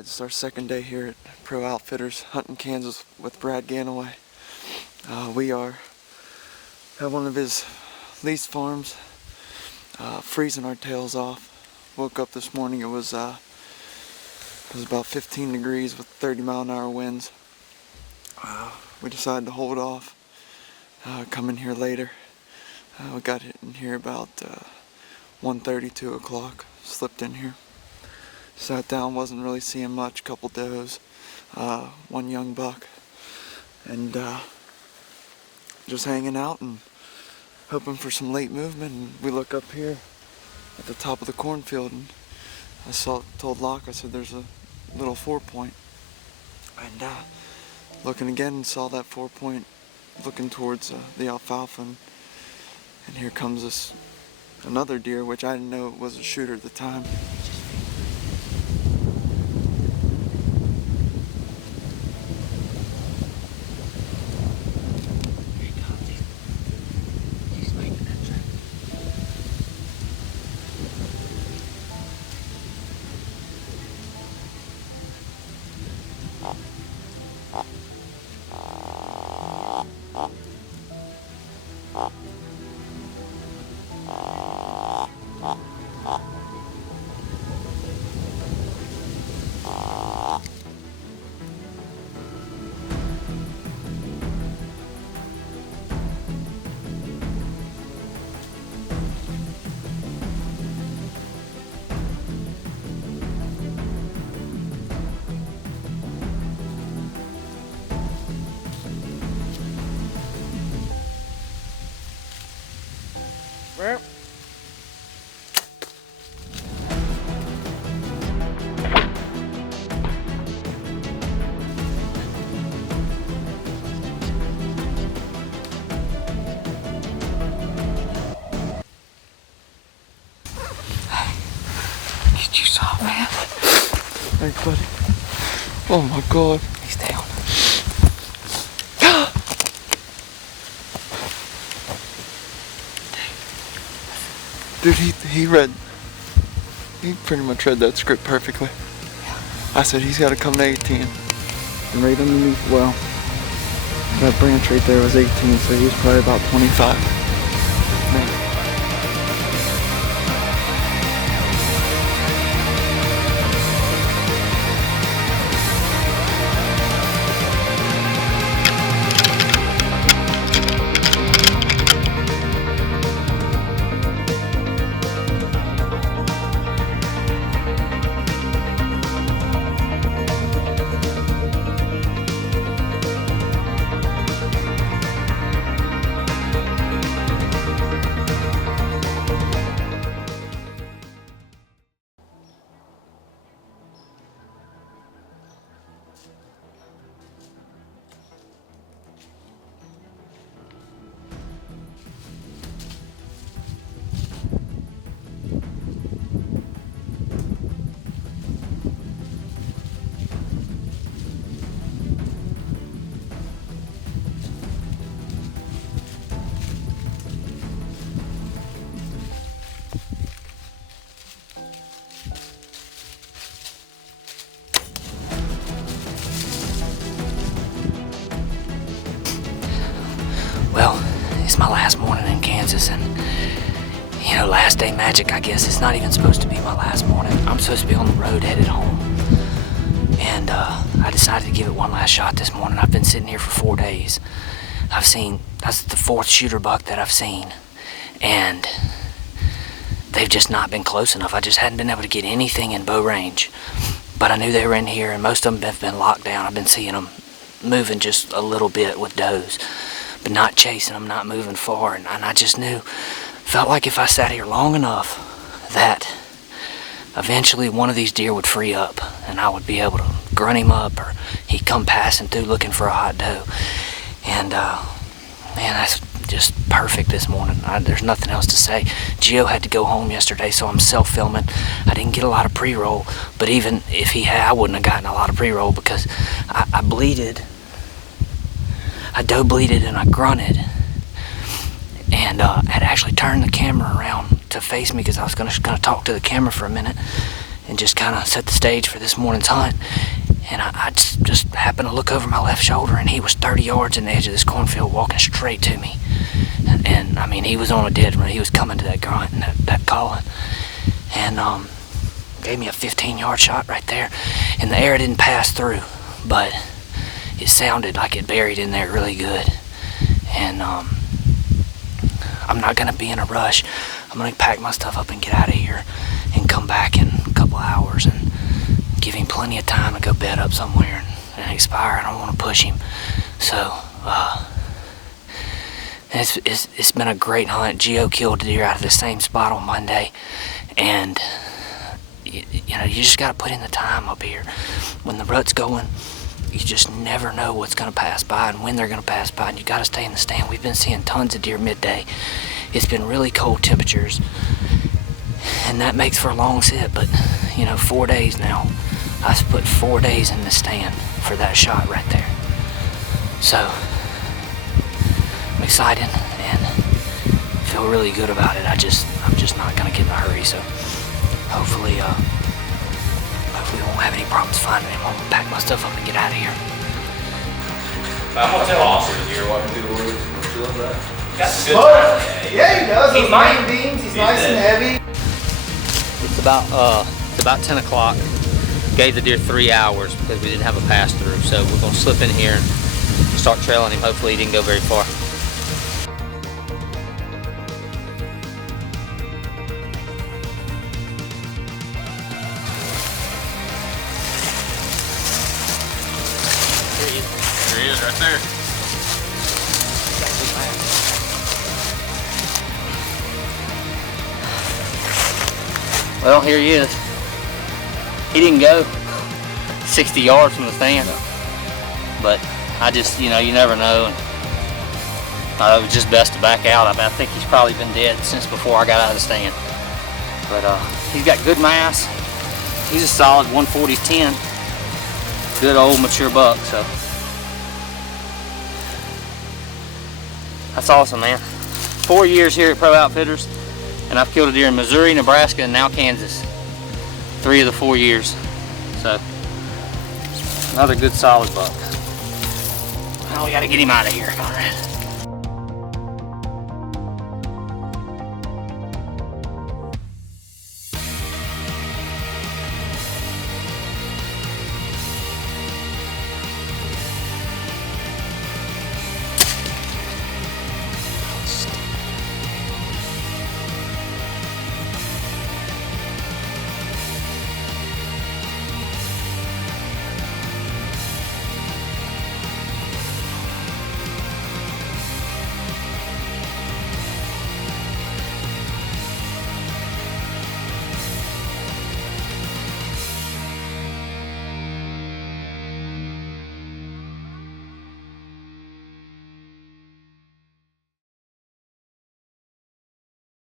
Alright, this is our second day here at Pro Outfitters hunting Kansas with Brad Ganaway. We are at one of his leased farms, freezing our tails off. Woke up this morning, it was about 15 degrees with 30-mile-an-hour winds. We decided to hold off, come in here later. We got in here about 1:30, 2 o'clock, slipped in here. Sat down, wasn't really seeing much, couple does, one young buck, and just hanging out and hoping for some late movement. And we look up here at the top of the cornfield, and I told Locke, I said there's a little 4-point, and looking again and saw that 4-point looking towards the alfalfa, and here comes another deer, which I didn't know it was a shooter at the time. Get you some, man. Thanks, buddy. Oh my God. He's down. Dude, he pretty much read that script perfectly. I said he's got to come to 18. And right underneath, well, that branch right there was 18, so he was probably about 25. Man. Well, it's my last morning in Kansas, and you know, last day magic, I guess. It's not even supposed to be my last morning. I'm supposed to be on the road headed home, and I decided to give it one last shot this morning. I've been sitting here for 4 days. That's the 4th shooter buck that I've seen, and they've just not been close enough. I just hadn't been able to get anything in bow range, but I knew they were in here, and most of them have been locked down. I've been seeing them moving just a little bit with does, but not chasing them, not moving far, and I just felt like if I sat here long enough that eventually one of these deer would free up and I would be able to grunt him up, or he'd come passing through looking for a hot doe. And man, that's just perfect this morning. There's nothing else to say. Gio had to go home yesterday, so I'm self-filming. I didn't get a lot of pre-roll, but even if he had, I wouldn't have gotten a lot of pre-roll because I bleated. I doe bleated and I grunted, and had actually turned the camera around to face me because I was gonna talk to the camera for a minute, and just kind of set the stage for this morning's hunt. And I just happened to look over my left shoulder, and he was 30 yards in the edge of this cornfield walking straight to me. And I mean, he was on a dead run. He was coming to that grunt and that calling. And gave me a 15-yard shot right there. And the air didn't pass through, but it sounded like it buried in there really good. And I'm not gonna be in a rush. I'm gonna pack my stuff up and get out of here and come back in a couple hours and give him plenty of time to go bed up somewhere and expire. I don't want to push him. So it's been a great hunt. Geo killed a deer out of the same spot on Monday, and you know, you just got to put in the time up here. When the rut's going, you just never know what's going to pass by and when they're going to pass by, and you got to stay in the stand. We've been seeing tons of deer midday. It's been really cold temperatures, and that makes for a long sit, but you know, 4 days now. I've put 4 days in the stand for that shot right there. So I'm excited and feel really good about it. I'm just not gonna get in a hurry. So hopefully we won't have any problems finding him. I'm gonna pack my stuff up and get out of here. I'm gonna tell awesome deer walking through the woods. Don't you love that? Got some good time. Yeah, he does. He Those might. main beams, he's nice and heavy. It's about 10 o'clock. Gave the deer 3 hours because we didn't have a pass through. So we're gonna slip in here and start trailing him. Hopefully he didn't go very far. There he is, right there. Well, here he is. He didn't go 60 yards from the stand, but I just, you know, you never know. And it was just best to back out. I mean, I think he's probably been dead since before I got out of the stand. But he's got good mass. He's a solid 140-10. Good old mature buck, so. That's awesome, man. 4 years here at Pro Outfitters, and I've killed a deer in Missouri, Nebraska, and now Kansas. 3 of the 4 years. So, another good solid buck. Now we gotta get him out of here, Conrad.